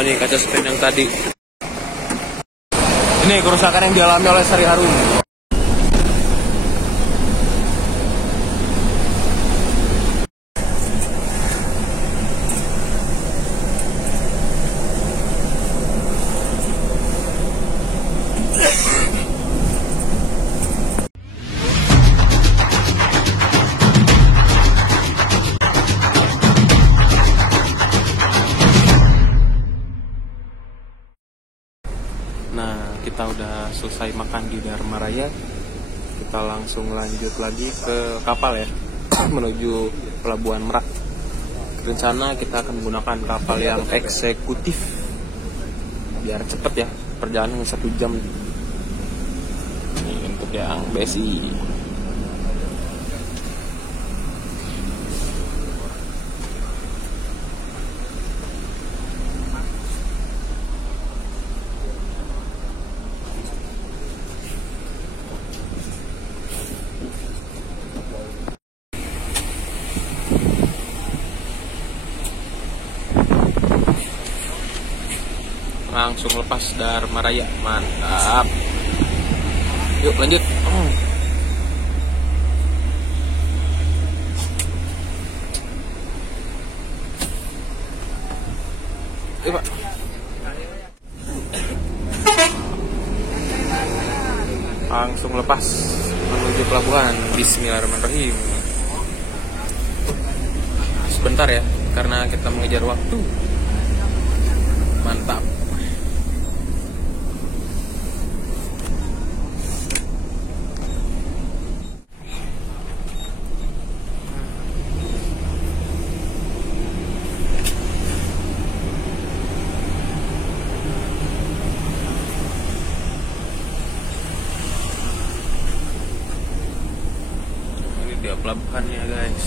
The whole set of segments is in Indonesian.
Oh, ini kaca spion yang tadi. Ini kerusakan yang dialami oleh Sari Harum. Nah, kita udah selesai makan di Dharma Raya. Kita langsung lanjut lagi ke kapal ya, menuju Pelabuhan Merak. Rencana kita akan menggunakan kapal yang eksekutif, biar cepet ya, perjalanan 1 jam. Ini untuk yang BSI. Langsung lepas Dharma Raya, mantap. Yuk lanjut. Yuk Pak. Langsung lepas menuju pelabuhan. Bismillahirrahmanirrahim. Sebentar ya, karena kita mengejar waktu. Mantap. Dia pelabuhannya guys.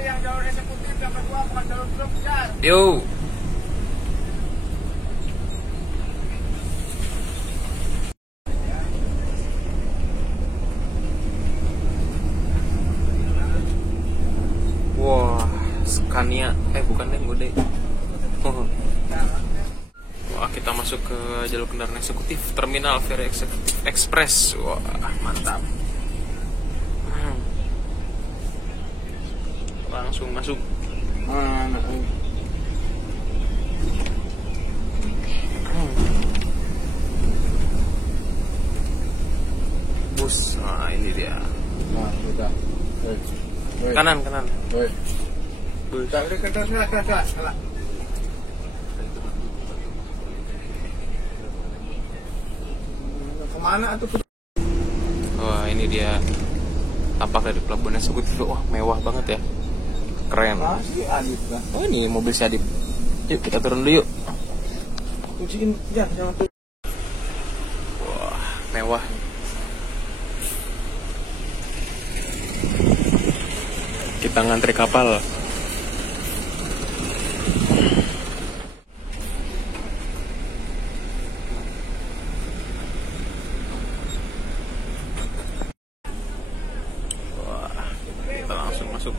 Yang jalur eksekutif yang kedua bukan jalur truk. Yo. Wah, Scania, bukan deh, Gode. Wah, kita masuk ke jalur kendaraan eksekutif, Terminal Feri Eksekutif Express. Wah, mantap. Langsung masuk. Bus, nah ini dia. Nah, udah. Kanan. Bus. Salah. Kemana tuh? Wah, ini dia tapak dari pelabuhan eksekutif. Wah, mewah banget ya. Keren. Masih Adit lah. Oh, ini mobil si Adip. Yuk kita turun dulu yuk. Kunciin jangan tuh. Wah, mewah. Kita ngantri kapal. Wah, kita langsung masuk.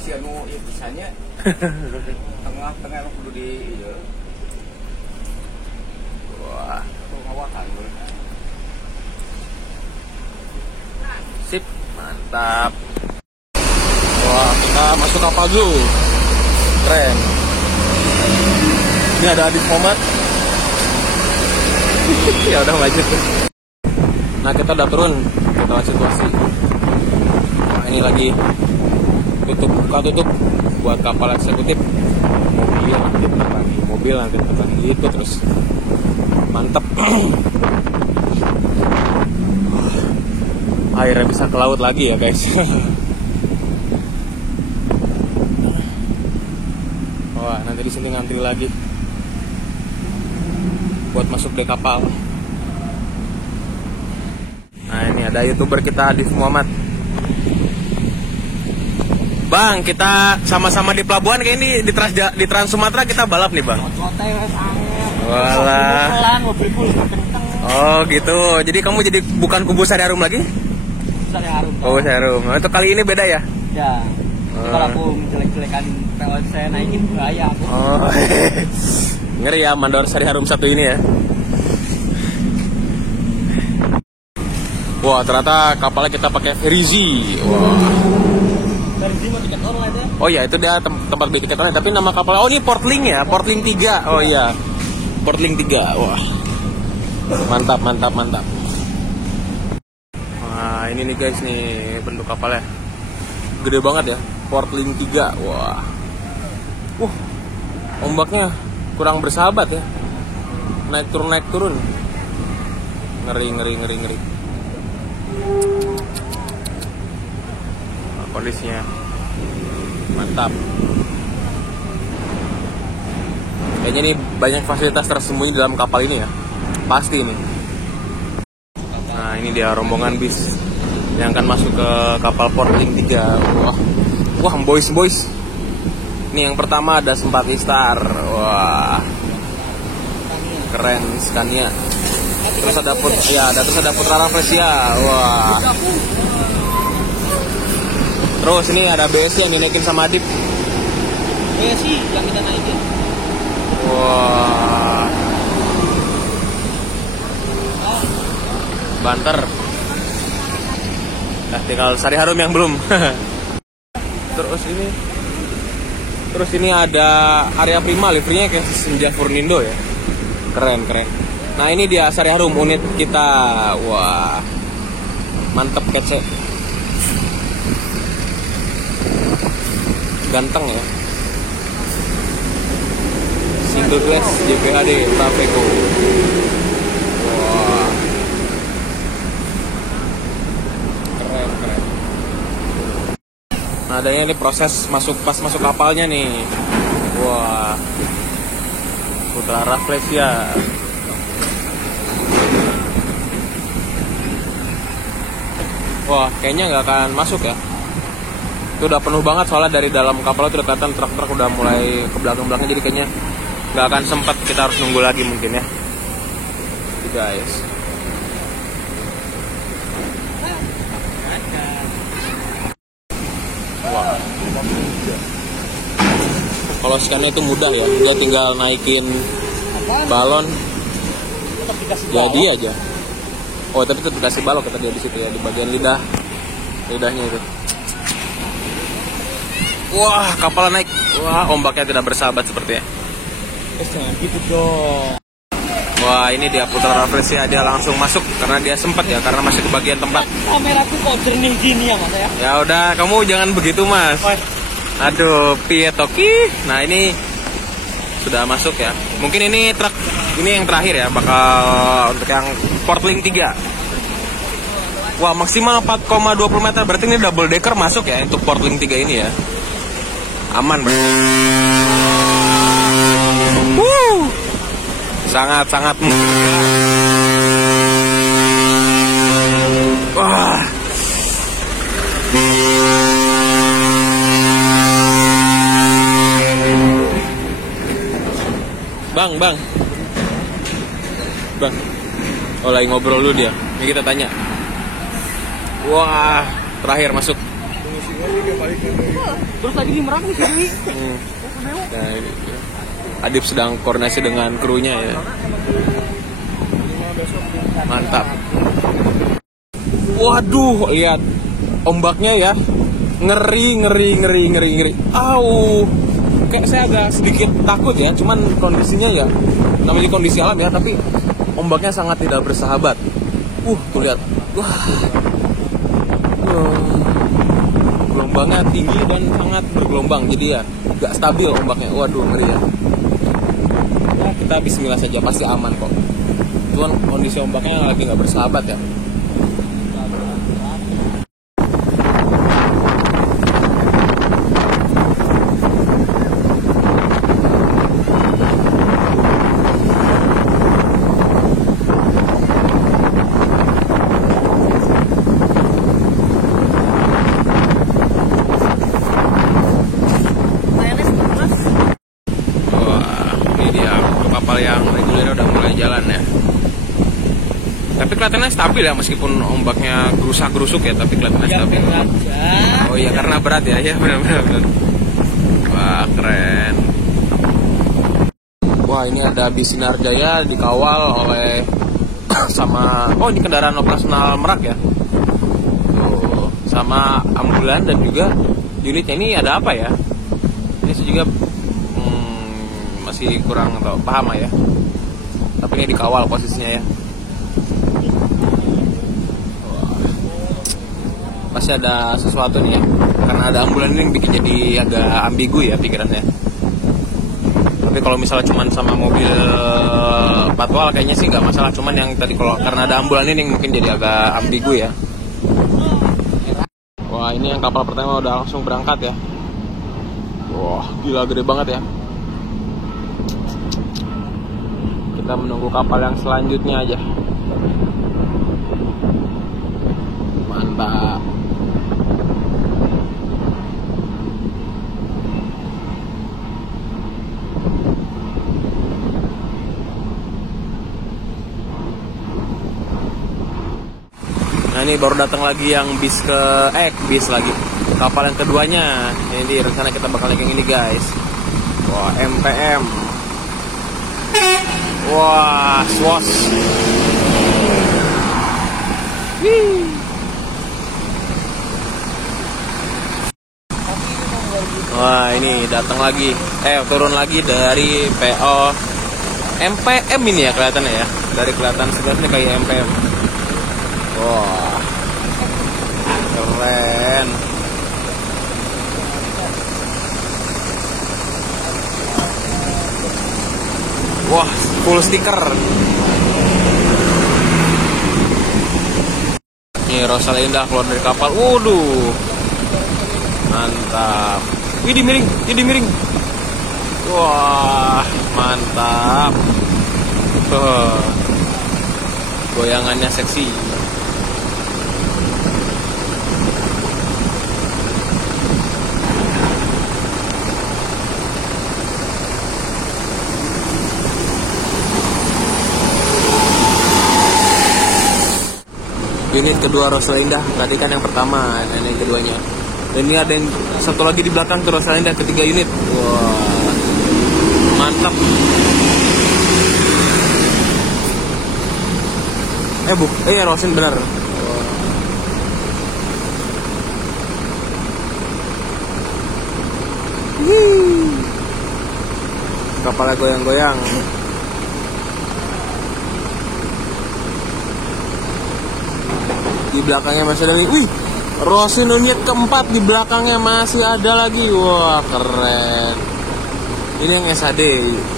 Si anu ya bisanya tengah lu kudu di ieu. Wah, ngawakan gue. sip, mantap. Wah, kita masuk kapal dulu. Keren. Ini ada Adit Muhammad. Ya udah lanjut. Nah, kita udah turun. Kita lihat situasi. Wah, ini lagi tutup buat kapal eksekutif. Mobil nanti lagi gitu terus. Mantap. Akhirnya bisa ke laut lagi ya guys. Wah, nanti di sini ngantri lagi buat masuk di kapal. Nah ini ada YouTuber kita Adif Muhammad. Bang, kita sama-sama di pelabuhan kayak ini di Trans Sumatera kita balap nih bang. Walah. Oh gitu. Jadi kamu jadi bukan kubu Sari Harum lagi? Sari Harum. Oh Sari Harum. Itu kali ini beda ya? Ya. Kalau aku jelek-jelekan PL saya naikin bahaya aku. Oh. Ngeri ya mandor Sari Harum satu ini ya. Wah ternyata kapalnya kita pakai Ferizi. Wah. Ferizi mau tiket online ya? Oh iya itu dia tempat beli tiket online. Tapi nama kapalnya, oh ini Portling ya, Portling 3. Oh iya, Portling 3. Wah, mantap, mantap, mantap. Wah ini nih guys nih bentuk kapalnya, gede banget ya, Portling 3. Wah, ombaknya kurang bersahabat ya, naik turun, ngeri. Kondisinya mantap. Kayaknya ini banyak fasilitas tersembunyi dalam kapal ini ya. Pasti ini. Nah ini dia rombongan bis yang akan masuk ke kapal Portling 3. Wah boys. Ini yang pertama ada Simpati Star. Wah keren Scania. Terus ada Putra Rafflesia. Wah. Terus ini ada BSI yang dinaikin sama Adip. BSI yang kita naikin. Wah. Banter. Nah, tinggal Sari Harum yang belum. Terus ini ada Area Prima, livernya kayak Senja Furnindo ya. Keren. Nah, ini dia Sari Harum unit kita. Wah. Mantep kece. Ganteng ya. Single class JPHD Trafeco. Wah. Keren. Nah, adanya ini proses masuk kapalnya nih. Wah. Putra Rafflesia. Wah, kayaknya nggak akan masuk ya. Itu udah penuh banget soalnya dari dalam kapal itu udah kelihatan truk-truk udah mulai ke belakang-belakang, jadi kayaknya nggak akan sempat, kita harus nunggu lagi mungkin ya guys. Wah. Kalau Scania itu mudah ya, dia tinggal naikin balon jadi aja. Oh tapi itu dikasih balok kata dia di situ ya, di bagian lidahnya itu. Wah, kapal naik. Wah, ombaknya tidak bersahabat sepertinya. Jangan gitu dong. Wah, ini dia Putra Rafflesia, dia langsung masuk karena dia sempat ya, karena masih ke bagian tempat. Kameraku kok jernih gini ya mas ya? Ya udah, kamu jangan begitu mas. Aduh, piye toki. Nah ini sudah masuk ya. Mungkin ini truk ini yang terakhir ya, bakal untuk yang Portling 3. Wah, maksimal 4,20 meter. Berarti ini double decker masuk ya untuk Portling 3 ini ya. Aman bro. Sangat. Wah. Bang. Oh lagi ngobrol dulu dia. Ini kita tanya. Wah, terakhir masuk. Terus tadi di Merak nih sini. Nah, ini. Adip sedang koordinasi dengan krunya ya. Mantap. Waduh, lihat ombaknya ya. Ngeri. Au. Kayak saya agak sedikit takut ya, cuman kondisinya ya namanya kondisi alam ya, tapi ombaknya sangat tidak bersahabat. Tuh lihat. Wah. Gelombangnya tinggi dan sangat bergelombang, jadi ya gak stabil ombaknya. Waduh, ngeri ya. Kita bismillah saja, pasti aman kok. Cuman kondisi ombaknya lagi gak bersahabat ya. kapal yang reguler udah mulai jalan ya. Tapi kelihatannya stabil ya, meskipun ombaknya gerusak-gerusuk ya, tapi kelihatannya stabil. Oh iya, karena berat ya, ya benar-benar. Wah, keren. Wah, ini ada bis Sinar Jaya dikawal oleh sama, oh ini kendaraan operasional Merak ya. Tuh, sama ambulan dan juga unitnya. Ini ada apa ya? Ini saya juga masih kurang paham ya. Tapi ini dikawal posisinya ya. Pasti ada sesuatu nih ya, karena ada ambulan ini yang bikin jadi agak ambigu ya pikirannya. Tapi kalau misalnya cuman sama mobil patwal kayaknya sih nggak masalah. Cuman yang tadi kalau karena ada ambulan ini mungkin jadi agak ambigu ya. Wah, ini yang kapal pertama udah langsung berangkat ya. Wah, gila gede banget ya. Kita menunggu kapal yang selanjutnya aja. Mantap. Nah, ini baru datang lagi yang bis lagi. Kapal yang keduanya. Ini rencana kita bakal naik yang ini, guys. Wah, MPM. Wah, SWOS. Wah, ini datang lagi. Turun lagi dari PO MPM ini ya kelihatannya ya. Dari kelihatan sebenarnya kayak MPM. Wah, keren. Wah, full stiker. Ini Rosalinda keluar dari kapal. Waduh, mantap. Widih miring. Wah, mantap. Goyangannya seksi. Unit kedua Rosalinda, tadi kan yang pertama, dan yang keduanya. Dan ini ada yang satu lagi di belakang tuh Rosalinda, ketiga unit. Wah, mantap. Rosin benar. Kapalnya goyang-goyang. Di belakangnya masih ada. Wih, Rosin unit keempat di belakangnya masih ada lagi. Wah, keren. Ini yang SAD,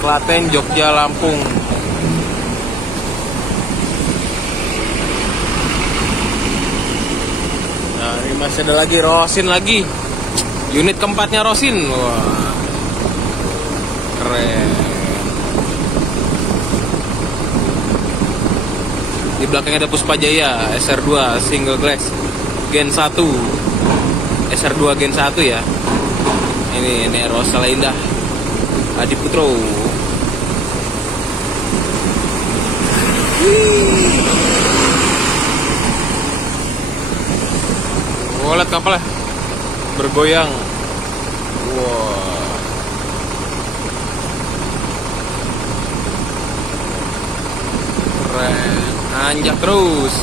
Klaten, Jogja, Lampung. Nah, ini masih ada lagi Rosin lagi. Unit keempatnya Rosin. Wah, keren. Di belakangnya ada Puspa Jaya SR2 single glass Gen 1. SR2 Gen 1 ya. Ini Rosalinda Adi Putro. Oh, lihat kapalnya bergoyang. Wow. Keren. Anjak terus.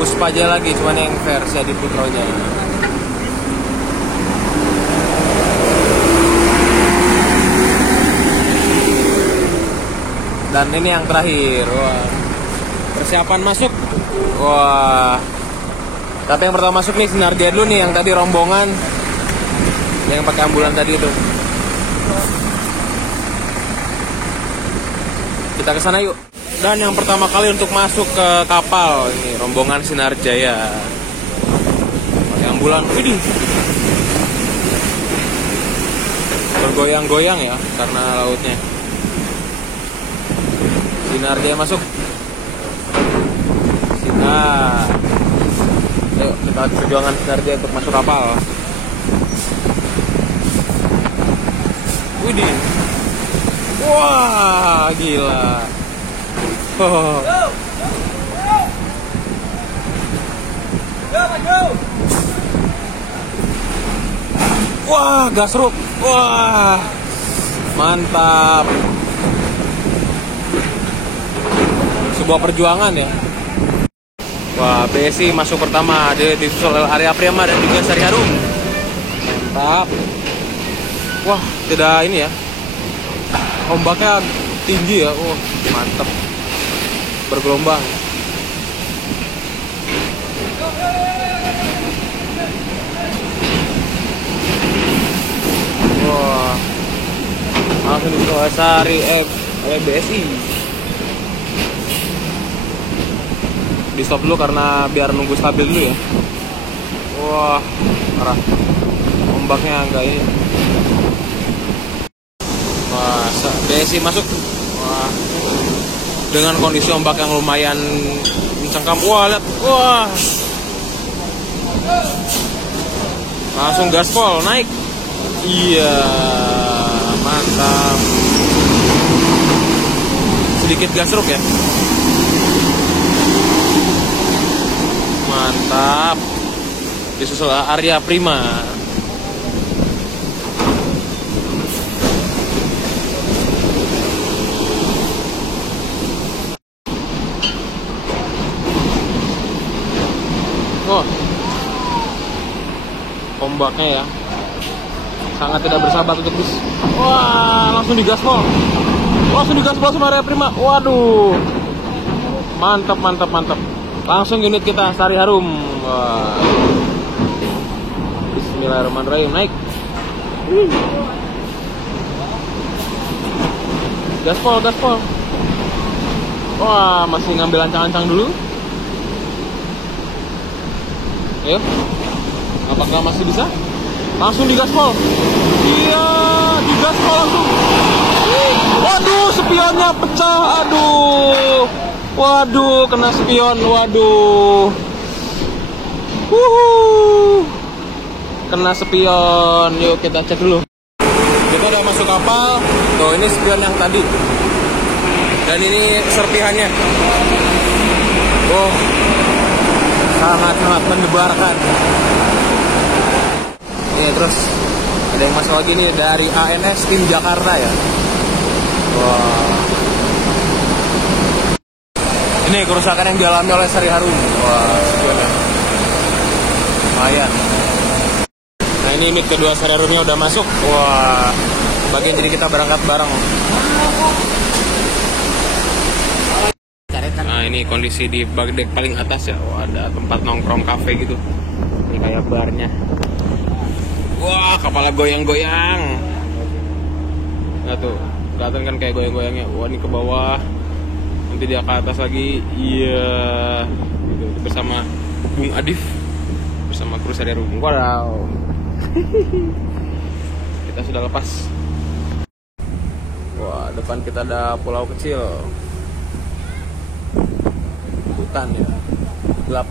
Puspa aja lagi, cuman yang versi Adi Putronya. Dan ini yang terakhir. Wah, persiapan masuk. Wah, tapi yang pertama masuk nih Sinar Jaya dulu nih, yang tadi rombongan yang pakai ambulan tadi itu. Kita ke sana yuk. Dan yang pertama kali untuk masuk ke kapal ini rombongan Sinar Jaya pakai ambulan. Widih, bergoyang-goyang ya karena lautnya. Sinar dia masuk. Sinar. Yuk kita perjuangan sinar dia untuk masuk kapal. Widih. Wah, gila. Oh. Wah, gasruk. Wah, mantap. Sebuah perjuangan ya. Wah, BSI masuk pertama. Dia disusul Arya Prima dan juga Sari Harum. Mantap. Wah, tidak ini ya. Ombaknya tinggi ya. Oh, mantap. Bergelombang. Wah, langsung disusul Sari BSI. Di stop dulu karena biar nunggu stabil dulu ya. Wah, parah. Ombaknya enggak ini. Wah, BSI masuk. Wah, dengan kondisi ombak yang lumayan mencengkam. Wah, lihat. Wah, langsung gaspol naik. Iya, mantap. Sedikit gasruk ya. Mantap. Disusul Arya Prima. Oh, ombaknya ya sangat tidak bersahabat untuk bis. Wah, langsung digaspol. Langsung digaspol sama Arya Prima. Waduh, mantap, mantap, mantap. Langsung unit kita Sari Harum. Wah. Bismillahirrahmanirrahim, naik. Gaspol, gaspol. Wah, masih ngambil ancang-ancang dulu. Ayo, apakah masih bisa? Langsung digaspol. Iya, digaspol langsung. Waduh, spionnya pecah. Aduh. Waduh, kena spion. Waduh. Kena spion. Yuk kita cek dulu. Kita udah masuk kapal. Tuh, ini spion yang tadi. Dan ini serpihannya. Oh, sangat-sangat mendebarkan. Ini terus ada yang masuk lagi nih dari ANS tim Jakarta ya. Wah. Ini kerusakan yang dialami oleh Sari Harum. Wah, spionnya. Lumayan. Nah, ini unit kedua Sari Harumnya udah masuk. Wah, bagian jadi kita berangkat bareng. Nah, ini kondisi di bagdek paling atas ya. Wah, ada tempat nongkrong kafe gitu. Ini kayak barnya. Wah, kapalnya goyang-goyang. Nah tuh, kelihatan kan kayak goyang-goyangnya. Wah, ini ke bawah. Nanti dia ke atas lagi. Iya. Gitu, bersama Bung Adif. Bersama kru Sari Harum. Wow. Kita sudah lepas. Wah, depan kita ada pulau kecil. Hutan ya. Gelap.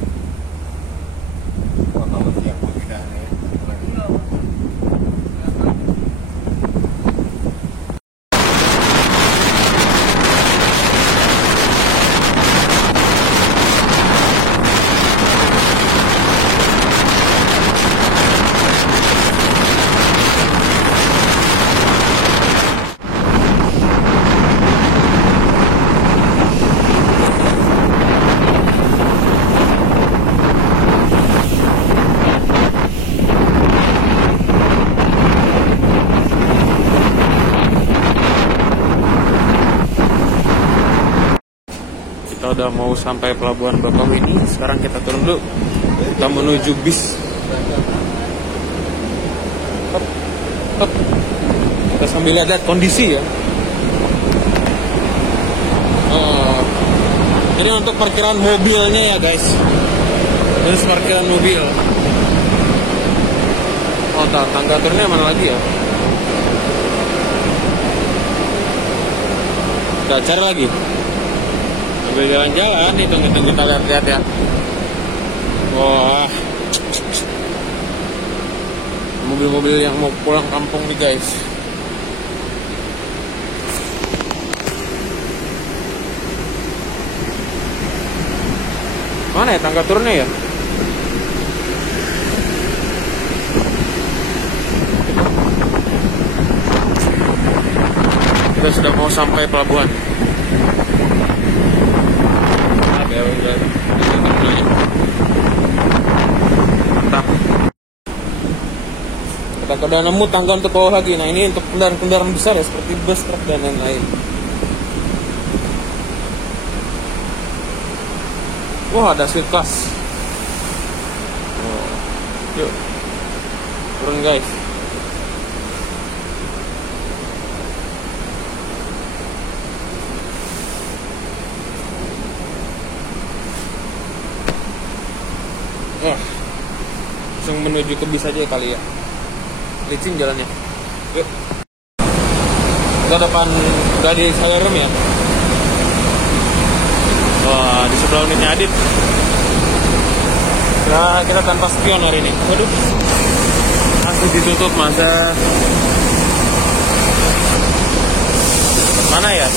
Wah, kalau siang mau tidak ya. Udah mau sampai pelabuhan Bakauheni. Sekarang kita turun dulu. Kita menuju bis. Hop, hop. Kita sambil lihat kondisi ya. Oh. Jadi untuk parkiran mobilnya ya guys. Terus parkiran mobil. Oh, tangga turunnya mana lagi ya? Kita cari lagi. Sambil jalan-jalan, hitung-hitung kita lihat-lihat ya. Wah, mobil-mobil yang mau pulang kampung nih guys. Mana ya tangga turunnya ya? Kita sudah mau sampai pelabuhan. Mantap. Kita udah nemu tangga untuk bawah lagi. Nah ini untuk kendaraan-kendaraan besar ya, seperti bus, truk dan lain-lain. Wah, ada street class. Oh. Yuk, turun guys. Langsung menuju ke bis aja kali ya. Licin jalannya. Yuk. Kita depan udah di Skyrim ya. Wah, di sebelah unitnya Adit. Nah, kita tanpa spion hari ini. Waduh. Masih ditutup masa. Mana ya?